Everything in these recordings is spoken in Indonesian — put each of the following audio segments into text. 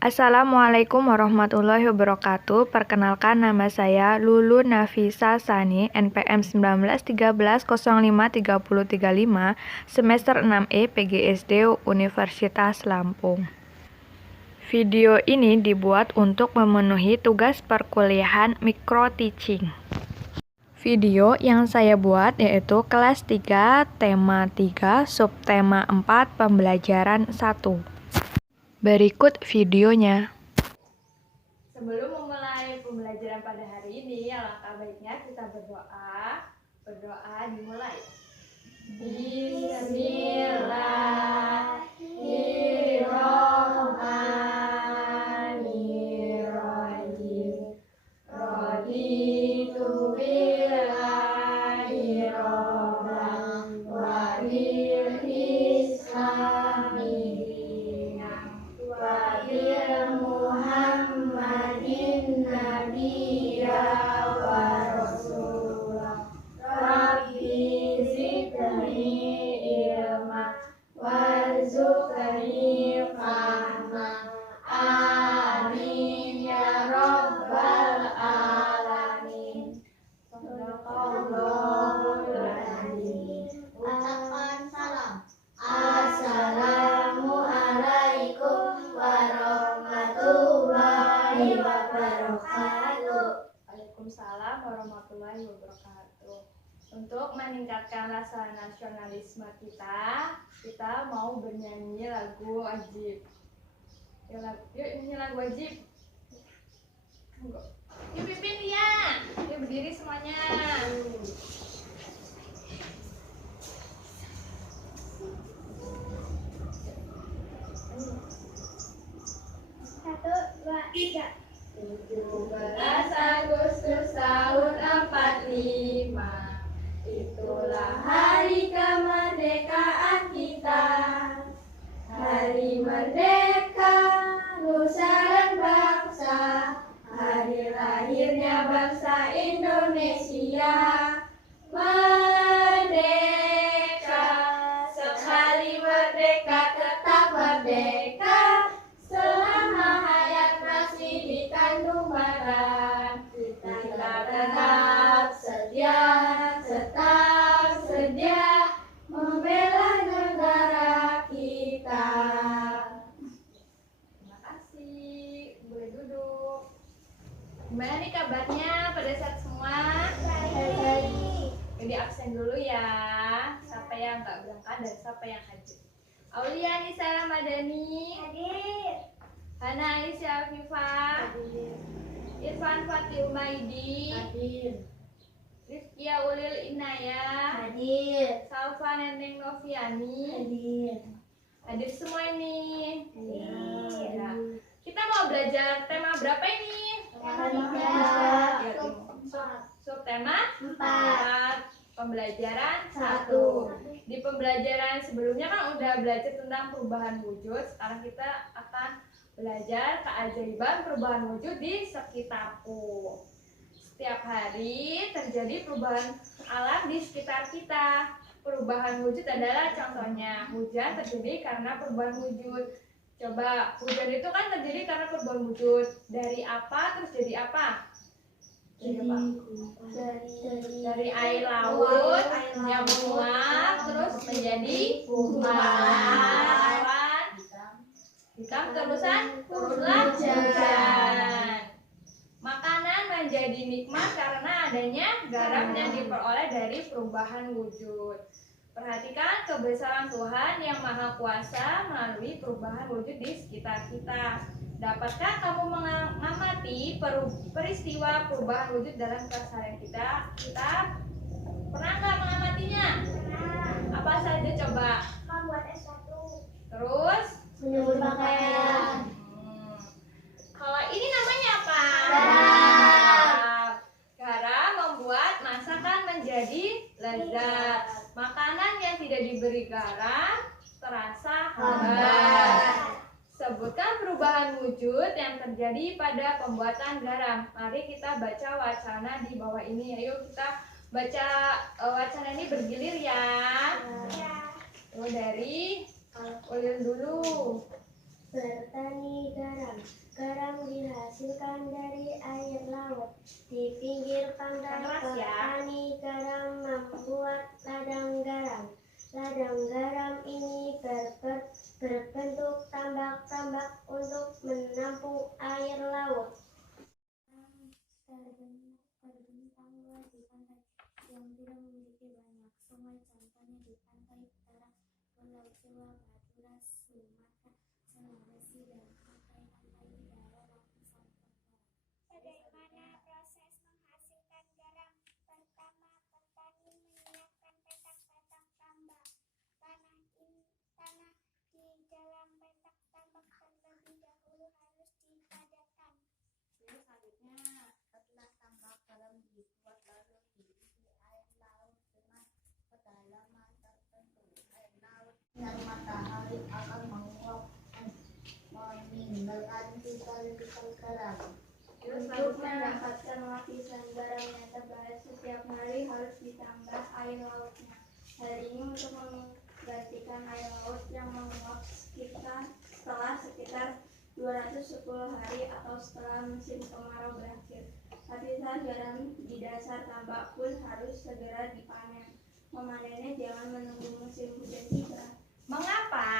Assalamualaikum warahmatullahi wabarakatuh. Perkenalkan, nama saya Lulu Nafisa Sani, NPM 1913053035, semester 6E PGSD Universitas Lampung. Video ini dibuat untuk memenuhi tugas perkuliahan micro teaching. Video yang saya buat yaitu kelas 3, tema 3, subtema 4, pembelajaran 1. Berikut videonya. Sebelum memulai pembelajaran pada hari ini, alangkah baiknya kita berdoa. Berdoa dimulai. Bismillahirrahmanirrahim. Raditu billahi robban wa bil islami wa bil Muhammadin nabiyya wa rasulah. Rabbi zidni ilma warzuqni fahma. Amin ya rabbal alamin. Shadaqallahul azim. Ucapkan salam. Assalamualaikum warahmatullahi wabarakatuh. Waalaikumsalam warahmatullahi wabarakatuh. Untuk meningkatkan rasa nasionalisme kita mau bernyanyi lagu wajib. Yuk nyanyi lagu wajib. Yuk pimpin dia. Yuk berdiri semuanya. Satu, dua, tiga. 17 Agustus tahun 45, itulah hari kemerdekaan kita. Hari merdeka, nusa dan bangsa, hari lahirnya bangsa Indonesia. Merdeka, sekali merdeka tetap merdeka. Selama hayat masih dikandung badan, kita tetap sedia membela negara kita. Terima kasih. Boleh duduk. Gimana nih kabarnya pada saat semua? Baik. Jadi absen dulu ya. Siapa yang nggak berangkat dan siapa yang hadir? Aulia Nisa Ramadhani hadir. Hana Aisyah Afifah hadir. Irfan Fatih Umaidi hadir. Rizkia Ulil Inaya hadir. Salva Neneng Noviani hadir. Hadir semua ini. Hadir. Ya. Kita mau belajar tema berapa ini? Tema 3. Subtema 4. Pembelajaran 1. Di pembelajaran sebelumnya kan udah belajar tentang perubahan wujud. Sekarang kita akan belajar keajaiban perubahan wujud di sekitarku. Setiap hari terjadi perubahan alam di sekitar kita. Perubahan wujud adalah contohnya hujan terjadi karena perubahan wujud. Coba, hujan itu kan terjadi karena perubahan wujud. Dari apa terus jadi apa? Dari air laut yang menguap terus menjadi hujan. Hitam terusan turunlah hujan. Makanan menjadi nikmat karena adanya garam yang diperoleh dari perubahan wujud. Perhatikan kebesaran Tuhan yang Maha Kuasa melalui perubahan wujud di sekitar kita. Dapatkah kamu mengamati peristiwa perubahan wujud dalam keseharian kita? Kita pernah nggak mengamatinya? Pernah. Apa saja coba? Membuat S1. Terus? Menyebut pakaian. Kalau ini namanya apa? Garam. Garam membuat masakan menjadi lezat. Makanan yang tidak diberi garam terasa hambar. Sebutkan perubahan wujud yang terjadi pada pembuatan garam. Mari kita baca wacana di bawah ini. Ayo kita baca wacana ini bergilir ya. Dari Ulil dulu. Bertani garam. Garam dihasilkan dari air laut. Di pinggir pantai petani garam membuat ladang garam. Ladang garam ini berbentuk tambak-tambak untuk menampung air laut. Terbentang luas di pantai yang tidak memiliki banyak sungai, contohnya di pantai utara Pulau Jawa, Madura, Sumatera, Sulawesi, dan pantai-pantai di daerah lapisan tenggara. Bagaimana proses menghasilkan garam? Pertama, petani menyiapkan petak batang tambak. Tanah di dalam petak tambak terlebih dahulu harus dipadatkan. Selanjutnya, setelah tambak garam dibuat lalu diisi air laut dengan kedalaman tertentu. Air laut sinar matahari akan menguap meninggalkan sisa-sisa garam. Untuk mendapatkan lapisan garam yang tebal, setiap hari harus ditambah air lautnya. Hal ini untuk menggantikan air laut yang menguap setelah sekitar 210 hari atau setelah musim kemarau berakhir. Lapisan garam di dasar tambak pun harus segera dipanen. Memanennya jangan menunggu musim hujan tiba. Mengapa?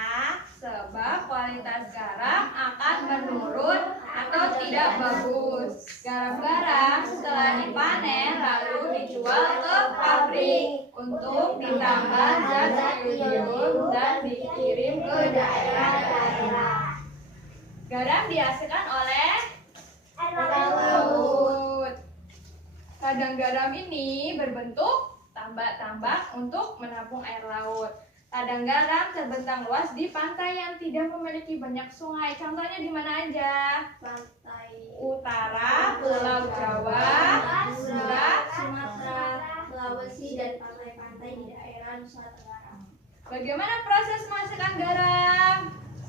Sebab kualitas garam akan menurun atau tidak bagus. Garam-garam setelah dipanen lalu dijual ke pabrik untuk ditambah zat iodium dan dikirim ke daerah-daerah. Garam dihasilkan oleh air laut. Ladang garam ini berbentuk tambak-tambak untuk menampung air laut. Ladang garam terbentang luas di pantai yang tidak memiliki banyak sungai. Contohnya di mana aja? Pantai Utara, Pulau Jawa, Madura, Sumatera, Sulawesi, dan pantai-pantai di daerah Nusa Tenggara. Bagaimana proses menghasilkan garam?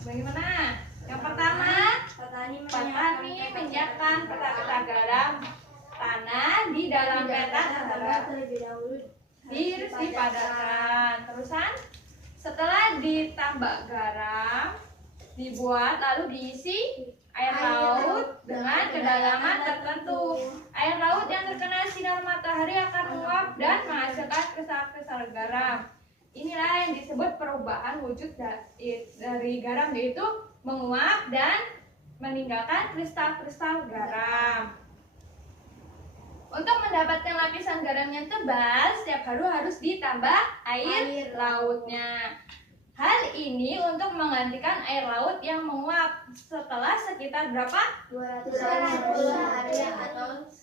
Bagaimana? Yang pertama, petani menyiapkan peta-peta garam tanah di dalam peta garam. Terlebih dahulu Dipadatkan. Terusan, setelah ditambak garam, dibuat lalu diisi air laut dengan kedalaman tertentu. Air laut yang terkena sinar matahari akan menguap dan menghasilkan kristal-kristal garam. Inilah yang disebut perubahan wujud dari garam, yaitu menguap dan meninggalkan kristal-kristal garam. Untuk mendapatkan lapisan garam yang tebal, setiap hari harus ditambah air lautnya. Hal ini untuk menggantikan air laut yang menguap setelah sekitar berapa? 210 hari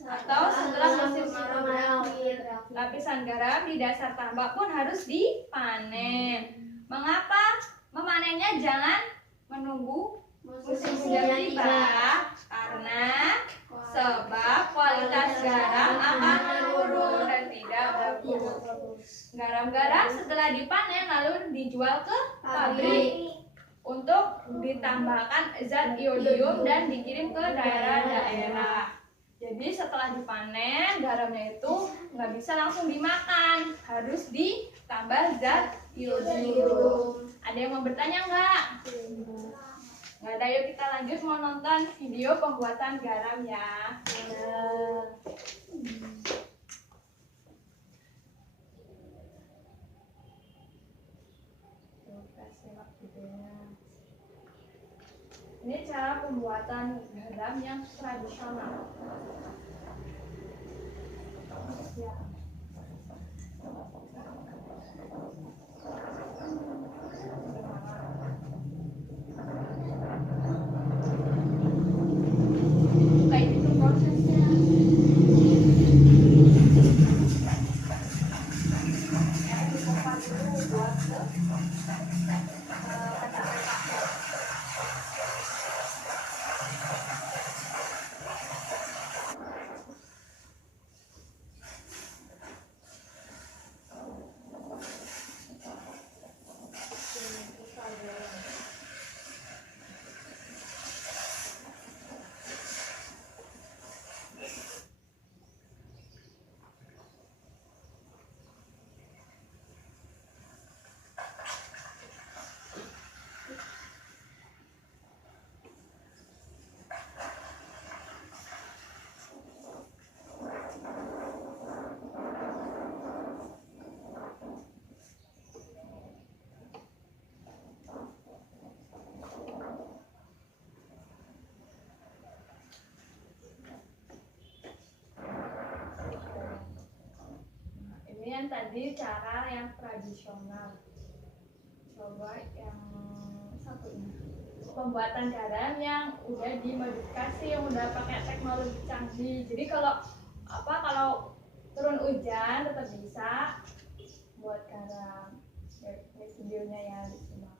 Atau setelah musim kemarau berakhir. Lapisan garam di dasar tambak pun harus dipanen. Mengapa? Memanennya jangan menunggu musim hujan tiba, karena sebab kualitas garam akan menurun dan tidak bagus. Garam-garam setelah dipanen lalu dijual ke pabrik untuk ditambahkan zat iodium dan dikirim ke daerah-daerah. Jadi setelah dipanen, garamnya itu nggak bisa langsung dimakan, harus ditambah zat iodium. Ada yang mau bertanya nggak? Nggak ada, yuk kita lanjut mau nonton video pembuatan garam ya. Ini cara pembuatan garam yang tradisional. Ya. Kayak gitu prosesnya. Dikupas dulu buat ke petak-petaknya. yang tadi cara yang tradisional. Coba yang satu ini. Pembuatan garam yang udah dimodifikasi, yang udah pakai teknologi canggih. Jadi kalau turun hujan tetap bisa buat garam. Ini videonya ya disimak.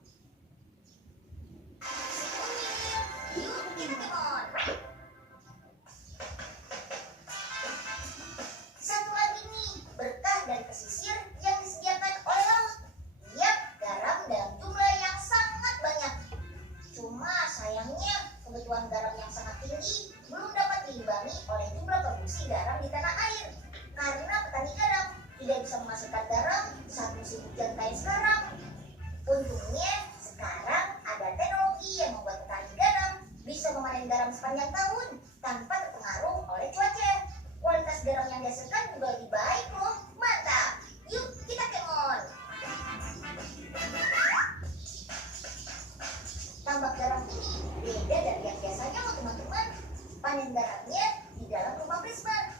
Satu lagi nih, berkah dari pesisir yang disediakan oleh laut. Lihat garam dalam jumlah yang sangat banyak. Cuma sayangnya kebutuhan garam yang sangat tinggi belum dapat diimbangi oleh jumlah produksi garam di tanah air. Karena petani garam tidak bisa menghasilkan garam saat musim hujan kayak sekarang. Untungnya sekarang ada teknologi yang membuat petani garam bisa memanen garam sepanjang tahun tanpa terpengaruh oleh cuaca. Kualitas garam yang dihasilkan juga lebih baik loh. Mantap! Yuk kita kemon! Tambak garam ini beda dari yang biasanya loh teman-teman. Panen garamnya di dalam rumah Prisma.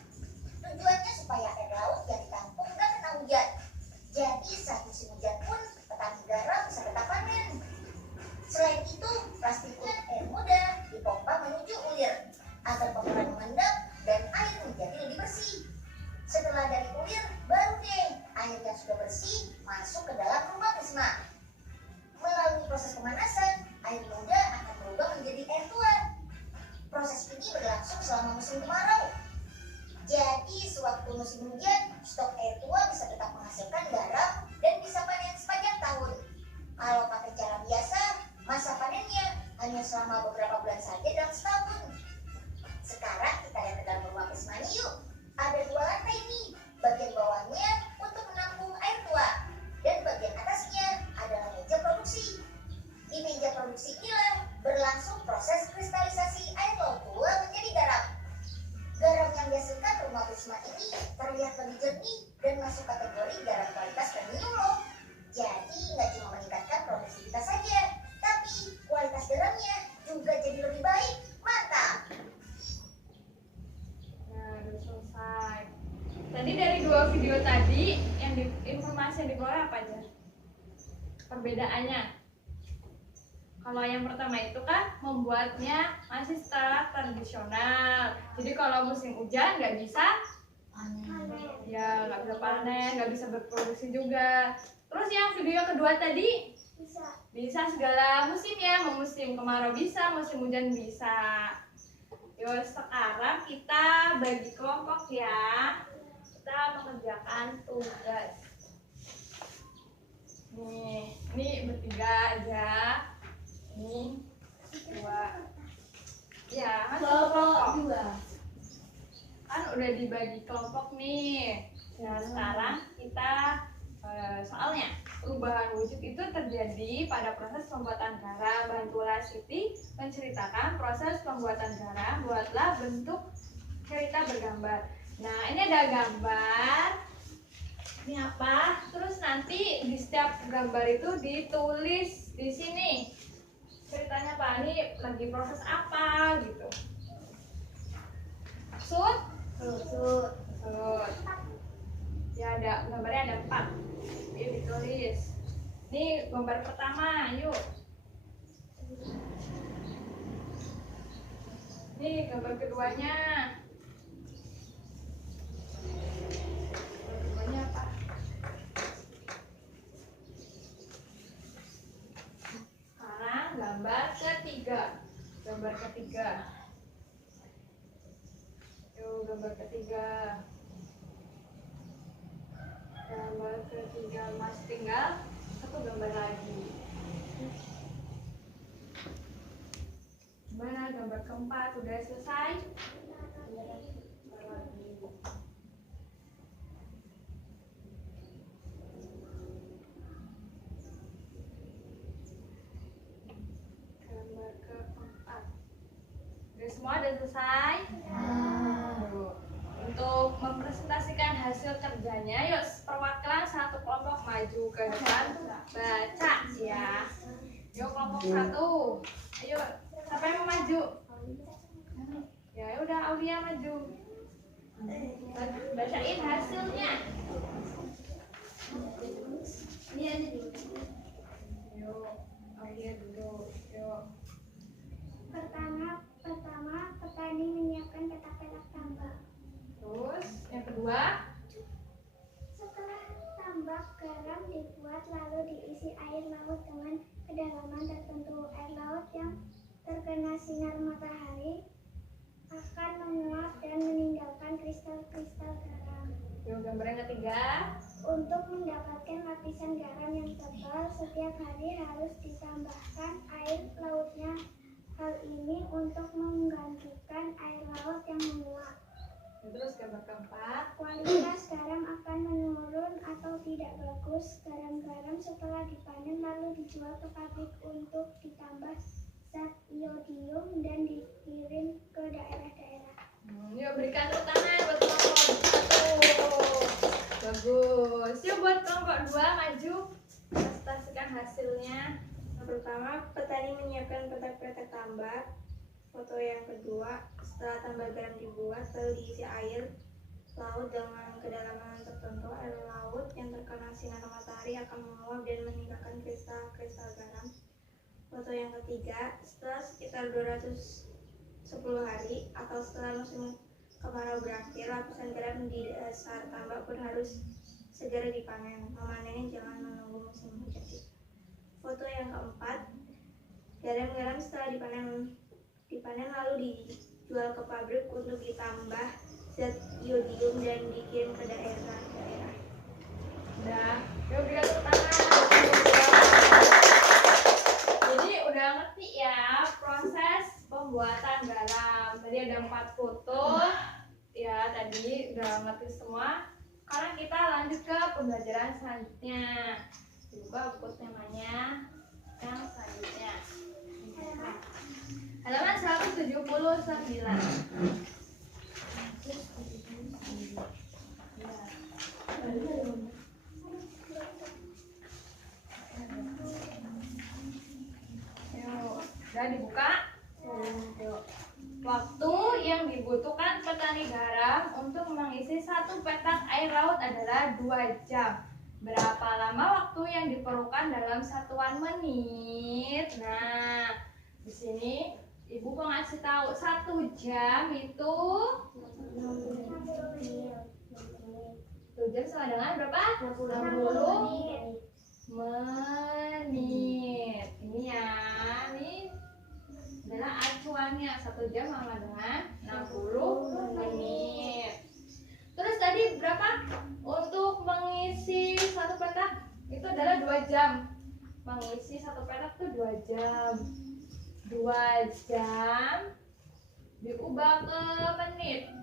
Tujuannya supaya air laut yang ditampung gak kena hujan. Jadi saat musim hujan pun petani garam bisa tetap panen. Selain itu, plastiknya air mudah dipompa menuju ulir agar kotoran mengendap dan air menjadi lebih bersih. Setelah dari ulir, baru deh air yang sudah bersih masuk ke dalam rumah Prisma. Melalui proses pemanasan, air muda akan berubah menjadi air tua. Proses ini berlangsung selama musim kemarau. Jadi sewaktu musim hujan, stok air tua bisa tetap menghasilkan garam dan bisa panen sepanjang tahun. Kalau pakai cara biasa, masa panennya hanya selama beberapa bulan saja dalam setahun. Sekarang kita lihat ke dalam rumah Prisma yuk. Ada 2 lantai nih. Bagian bawahnya untuk menampung air tua dan bagian atasnya adalah meja produksi. Di meja produksi inilah berlangsung proses kristalisasi air laut tua menjadi garam. Garam yang dihasilkan rumah Prisma ini terlihat lebih jernih dan masuk kategori garam kualitas premium loh. Jadi nggak cuma meningkatkan produktivitas saja, tapi kualitas garamnya juga jadi lebih baik. Mantap! Nah, udah selesai. Tadi dari 2 video tadi informasi yang dikeluarkan apa aja? Perbedaannya. Kalau yang pertama itu kan membuatnya masih secara tradisional. Jadi kalau musim hujan nggak bisa ya nggak bisa panen, nggak bisa berproduksi juga. Terus yang video kedua tadi bisa segala musim ya, mau musim kemarau bisa, musim hujan bisa. Yuk sekarang kita bagi kelompok ya. Kita mengerjakan tugas. Ini bertiga aja. Ini 2. Ya, kan kelompok 2. Kan udah dibagi kelompok nih. Nah, sekarang kita soalnya perubahan wujud itu terjadi pada proses pembuatan garam. Bantulah Siti menceritakan proses pembuatan garam. Buatlah bentuk cerita bergambar. Nah, ini ada gambar. Ini apa? Terus nanti di setiap gambar itu ditulis di sini ceritanya Pak, ini lagi proses apa gitu. Sud. Ya ada gambarnya ada 4. Yuk ditulis. Ini gambar pertama, yuk. Ini gambar keduanya. Gambar keduanya apa? Sekarang gambar ketiga. Gambar ketiga. Yuk gambar ketiga. Gambar ketiga masih tinggal 1 gambar lagi. Gimana gambar keempat udah selesai? Gambar lagi. Gambar keempat. Udah semua udah selesai? Untuk mempresentasikan hasil kerjanya, yuk perwakilan satu kelompok maju ke depan baca ya. Yuk kelompok 1. Ayo, siapa yang mau maju? Ya udah Aulia maju. Bacain hasilnya. Ini aja dulu. Yuk, Aulia dulu. Yuk. Pertama, petani menyiapkan petak-petak tambak. Terus yang kedua, Setelah tambak garam dibuat lalu diisi air laut dengan kedalaman tertentu. Air laut yang terkena sinar matahari akan menguap dan meninggalkan kristal-kristal garam. yuk gambar yang ketiga. Untuk mendapatkan lapisan garam yang tebal, setiap hari harus ditambahkan air lautnya. Hal ini untuk menggantikan air laut yang menguap. Terus gambar keempat. Kualitas garam akan menurun atau tidak bagus. Garam-garam setelah dipanen lalu dijual ke pabrik untuk ditambah zat iodium dan dikirim ke daerah-daerah. Yuk berikan tepuk tangan buat kelompok 1. Bagus. Yuk buat kelompok 2 maju. Presentasikan hasilnya. Yang pertama, petani menyiapkan petak-petak tambak. Foto yang kedua, setelah tambak garam dibuat lalu diisi air laut dengan kedalaman tertentu. Air laut yang terkena sinar matahari akan menguap dan meninggalkan kristal-kristal garam. Foto yang ketiga, setelah sekitar 210 hari atau setelah musim kemarau berakhir, lapisan garam di dasar tambak pun harus segera dipanen. Memanennya jangan menunggu musim hujan. Foto yang keempat, garam-garam setelah dipanen lalu dijual ke pabrik untuk ditambah zat iodium dan dikirim ke daerah-daerah. Udah. Yuk berikan tepuk tangan. Jadi udah ngerti ya proses pembuatan garam. Tadi ada 4 foto. Ya tadi udah ngerti semua. Sekarang kita lanjut ke pembelajaran selanjutnya. Dibuka buku temanya yang selanjutnya. Halaman 179. Udah dibuka. Waktu yang dibutuhkan petani garam untuk mengisi 1 petak air laut adalah 2 jam. Berapa lama waktu yang diperlukan dalam satuan menit? Nah, di sini Ibu mau ngasih tahu 1 jam itu 1 jam sama dengan berapa? 60 menit. Ini ya, ini adalah acuannya. 1 jam sama dengan 60 menit. Terus tadi berapa? Untuk mengisi 1 petak itu adalah 2 jam. Mengisi 1 petak itu 2 jam. 2 jam diubah ke menit.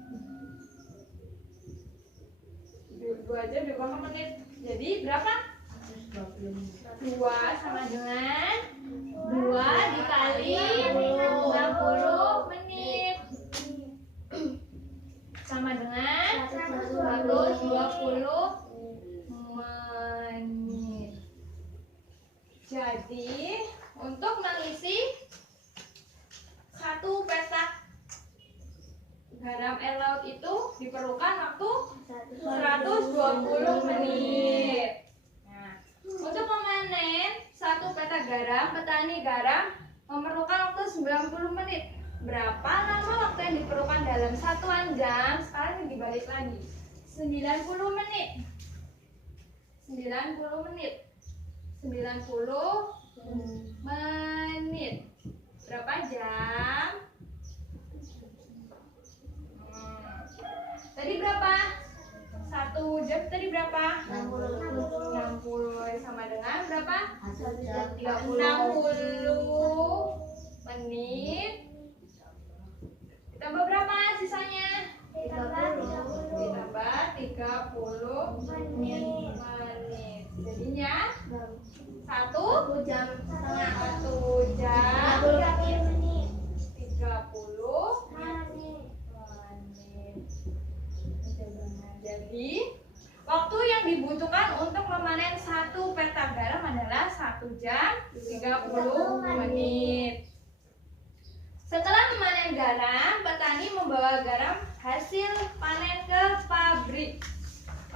2 jam diubah ke menit. Jadi berapa? 2 sama dengan 2 dikali 60 menit sama dengan 120 menit. Jadi untuk mengisi 1 petak garam air laut itu diperlukan waktu 120 menit. Nah, untuk memanen 1 petak garam, petani garam memerlukan waktu 90 menit. Berapa lama waktu yang diperlukan dalam satuan jam? Sekarang dibalik lagi. 90 menit. 90 menit. 90 menit. Berapa jam? Tadi berapa? 1 jam tadi berapa? 60 sama dengan berapa? 60 menit. Ditambah berapa sisanya? Ditambah 30 menit. Jadinya 1 jam setengah. 1 jam 30 menit. Jadi waktu yang dibutuhkan untuk memanen 1 petak garam adalah 1 jam 30 menit. Setelah memanen garam, petani membawa garam hasil panen ke pabrik.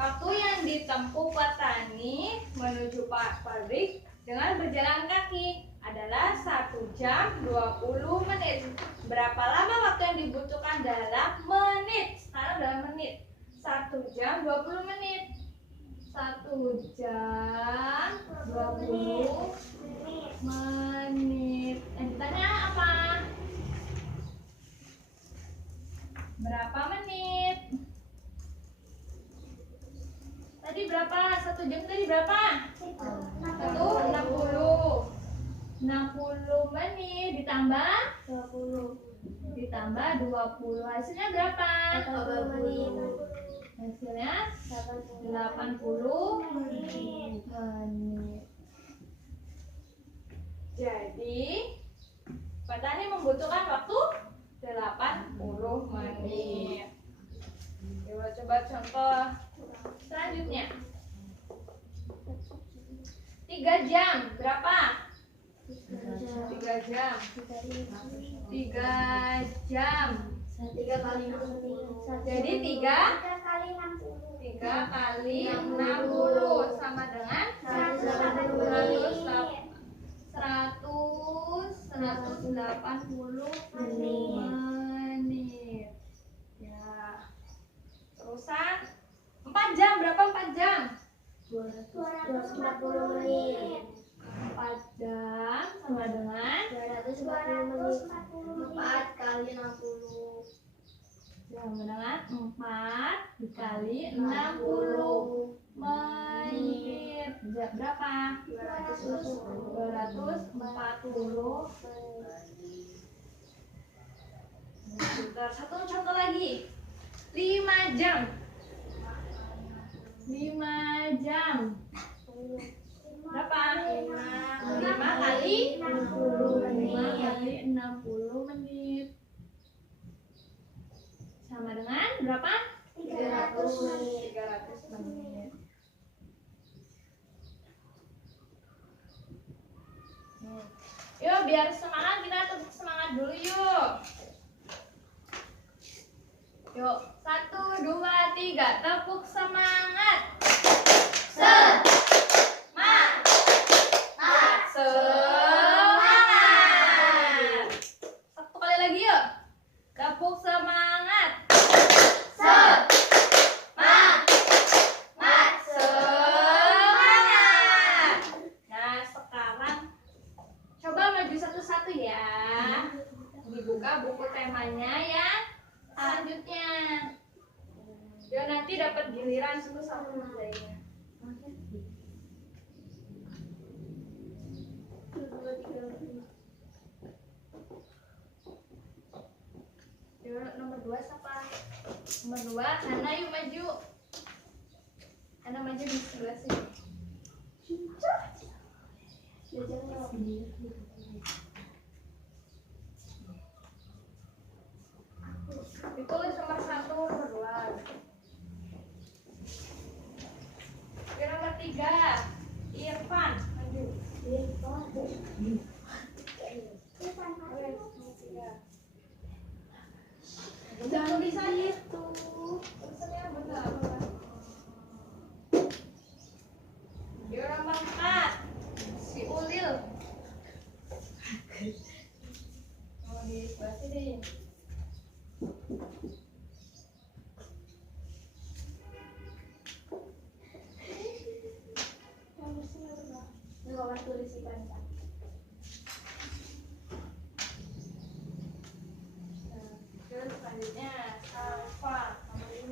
Waktu yang ditempuh petani menuju pabrik dengan berjalan kaki adalah 1 jam 20 menit. Berapa lama waktu yang dibutuhkan dalam menit? Sekarang dalam menit. 1 jam 20 menit. 1 jam 20 menit. Ditanya apa? Berapa menit? Tadi berapa? 1 jam tadi berapa? 60 menit ditambah 20. Hasilnya berapa? 80 Hasilnya 80 menit. Jadi petani membutuhkan waktu 80 menit. Coba contoh selanjutnya. 3 jam berapa? 3 jam. 3 jam. 3 kali 60. Jadi 3 kali 60 sama dengan 180 menit. Ya. Terusan 4 jam berapa? 4 jam. 240 menit. 4 jam sama dengan 240 menit. 4 kali 60. sama dengan 4 dikali 60 menit. Berapa? 240. Satu contoh lagi. 5 jam. 5 jam. Berapa? 5 kali 60 menit. Sama dengan berapa? 300 menit. 300 menit. Yuk biar semangat, kita tepuk semangat dulu yuk. Yuk, 1, 2, 3, tepuk semangat. Semangat. Satu kali lagi yuk. Tepuk semangat. Semangat. Nah, sekarang coba maju satu-satu ya. Dibuka buku temanya ya. Selanjutnya. Yo nanti dapat giliran satu-satu ngerjainnya. Yo nomor 2 siapa? Nomor 2 Hana, yuk maju. Hana maju di sebelah sini. Ditulis nomor 1, nomor 2. Oke, nomor 3 Irfan, maju. Jangan Tulisannya itu. tulisannya benar. Yo nomor 4 si Ulil. Oh di sebelah sini. Nomor tulis ikan. Terus selanjutnya Salva nomor 5.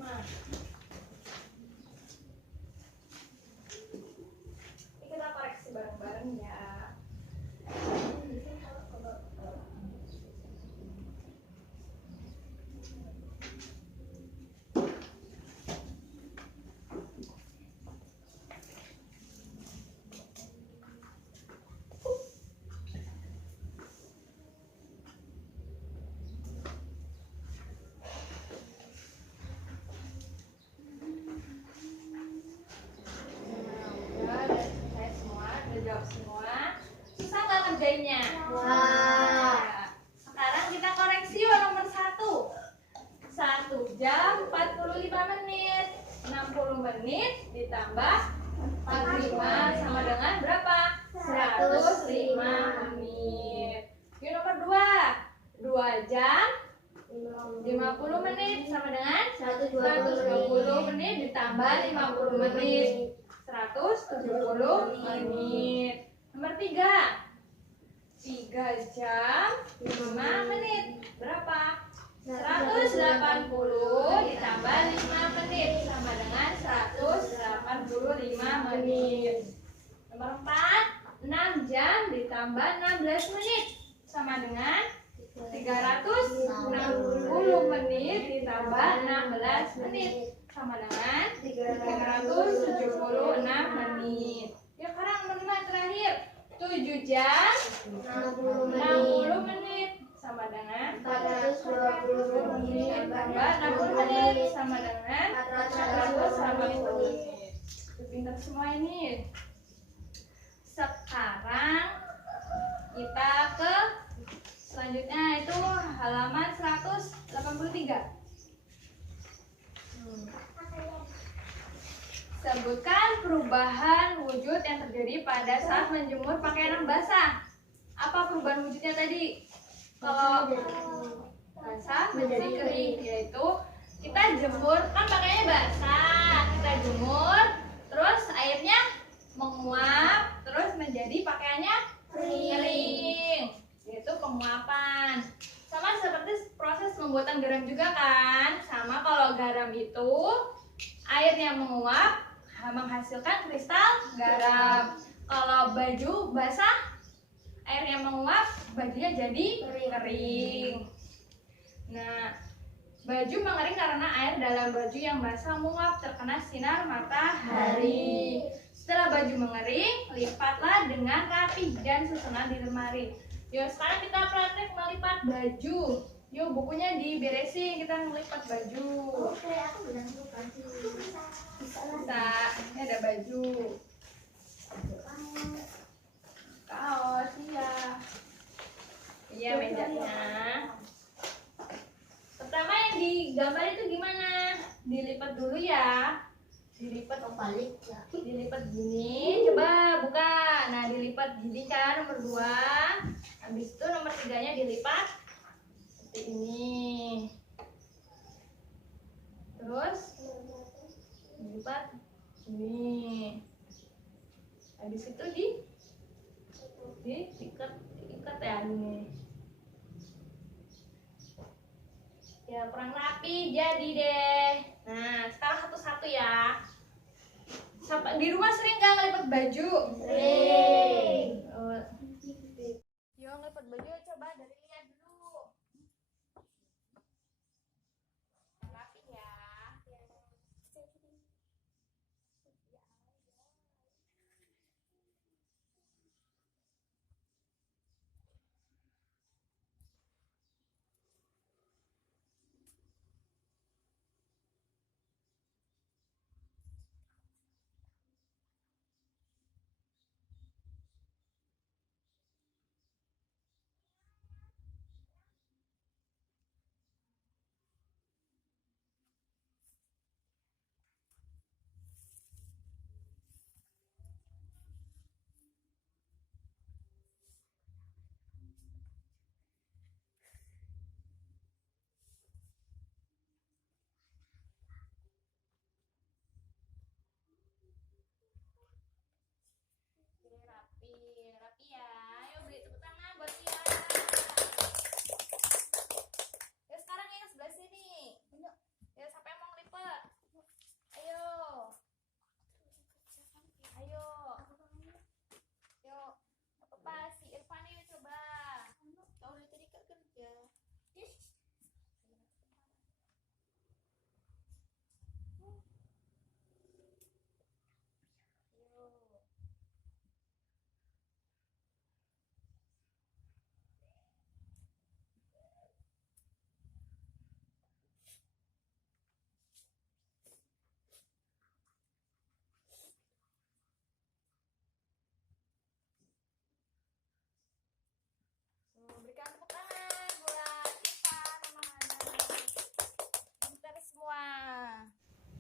Ini kita koreksi bareng-bareng ya. menit ditambah 45 sama dengan berapa? 105 menit. Yuk nomor 2. 2 jam 50 menit sama dengan 120 menit ditambah 50 menit 170 menit. Nomor 3. 3 jam 5 menit berapa? 180 ditambah 5 menit sama dengan 185 menit. Nomor 4. 6 jam ditambah 16 menit sama dengan 360 menit ditambah 16 menit sama dengan 376 menit. Yuk sekarang nomor 5 terakhir. 7 jam 60 menit sama dengan 420 menit tambah 60 menit sama dengan 480 menit. Pintar semua ini. Sekarang kita ke selanjutnya itu halaman 183. Sebutkan perubahan wujud yang terjadi pada saat menjemur pakaian yang basah. Apa perubahan wujudnya tadi? Kalau basah menjadi kering, yaitu kita jemur, kan pakaiannya basah, kita jemur, terus airnya menguap, terus menjadi pakaiannya kering, yaitu penguapan. Sama seperti proses pembuatan garam juga kan. Sama kalau garam itu airnya menguap menghasilkan kristal garam. Kalau baju basah airnya menguap, bajunya jadi kering. Nah, baju mengering karena air dalam baju yang basah menguap terkena sinar matahari. Setelah baju mengering, lipatlah dengan rapi dan susunan di lemari. Yuk sekarang kita praktek melipat baju. Yuk bukunya diberesin, kita melipat baju. Oke, aku bilang bukan sih. Bisa, ini ada baju. Kaos, iya. Iya mejanya. Pertama yang digambar itu gimana? Dilipat dulu ya. Dilipat Balik ya. dilipat gini, coba buka. Nah dilipat gini kan nomor 2. Habis itu nomor 3-nya dilipat seperti ini. Terus dilipat ini. Habis itu diikat ya ini. Ya kurang rapi jadi deh. Nah sekarang satu-satu ya. Di rumah sering nggak ngelipat baju? Sering. Yo ngelipat baju coba dari lihat dulu. Rapi ya.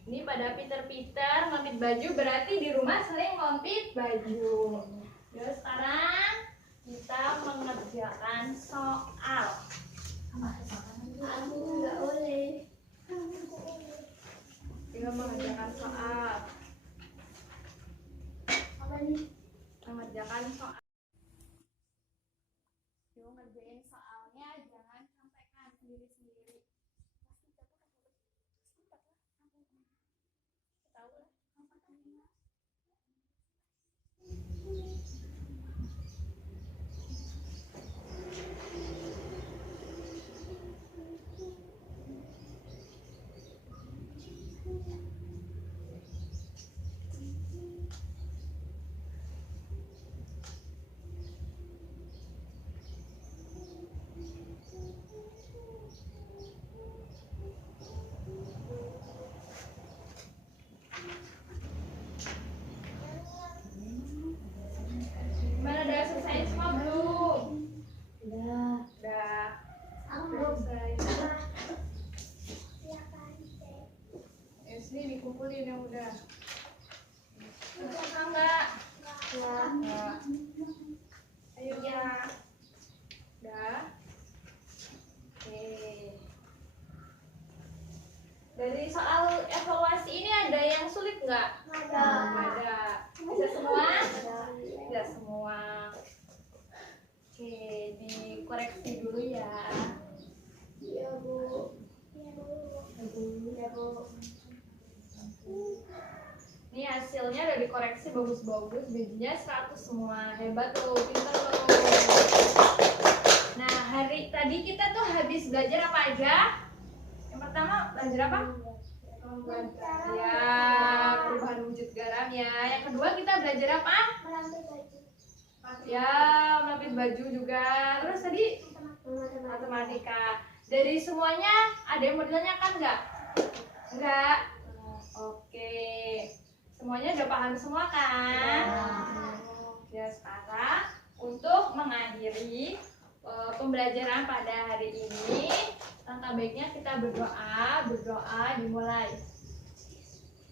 Ini pada pinter-pinter ngompit baju, berarti di rumah sering ngompit baju. Yuk sekarang kita mengerjakan soal. Aku nggak boleh. Kita mengerjakan soal. Apa nih? Mengerjakan soal. Yuk ngerjain soalnya, jangan sampaikan sendiri-sendiri. Tahu lah. Gimana, udah selesai semua belum? Udah. Udah. Aku Selesai. Silakan cek. Ya sini dikumpulin yang udah. Udah enggak? Enggak. Ayo ya. Udah. Oke. Dari soal evaluasi ini ada yang sulit nggak? Ada. Nggak ada. Bisa semua? Bisa semua. Oke, dikoreksi dulu ya. Iya Bu. Iya, Bu. Iya Bu. Ini hasilnya udah dikoreksi bagus-bagus, bajunya 100 semua. Hebat tuh, pintar tuh. Nah, hari tadi kita tuh habis belajar apa aja? Yang pertama belajar apa? Ya, perubahan wujud garam ya. Yang kedua kita belajar apa? Merampit baju. Ya, melapis baju juga. Terus tadi matematika. Dari semuanya ada yang mau ditanyakan nggak? Enggak. Oke. Semuanya udah paham semua kan? Ya, sekarang untuk mengakhiri pembelajaran pada hari ini, langkah baiknya kita berdoa dimulai.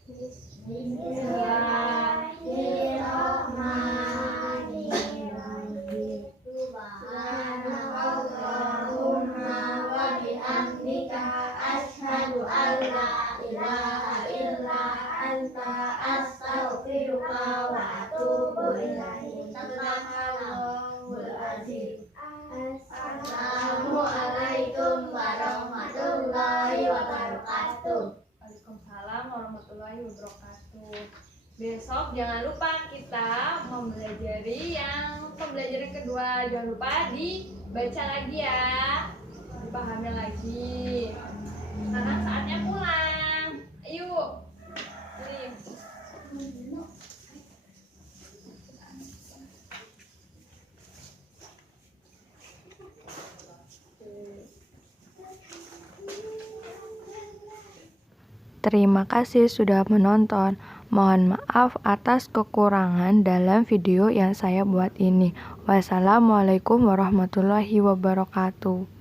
Bismillahirrahmanirrahim. Subhanakallahumma wa bihamdika asyhadu an la ilaha illa anta astaghfiruka wa atubu ilaik. Sadaqallahul azim. Assalamualaikum warahmatullahi wabarakatuh. Waalaikumsalam warahmatullahi wabarakatuh. Besok jangan lupa kita mempelajari yang pembelajaran kedua. Jangan lupa dibaca lagi ya, dipahami lagi. Sekarang saatnya pulang. Ayo. Nih. Terima kasih sudah menonton. Mohon maaf atas kekurangan dalam video yang saya buat ini. Wassalamualaikum warahmatullahi wabarakatuh.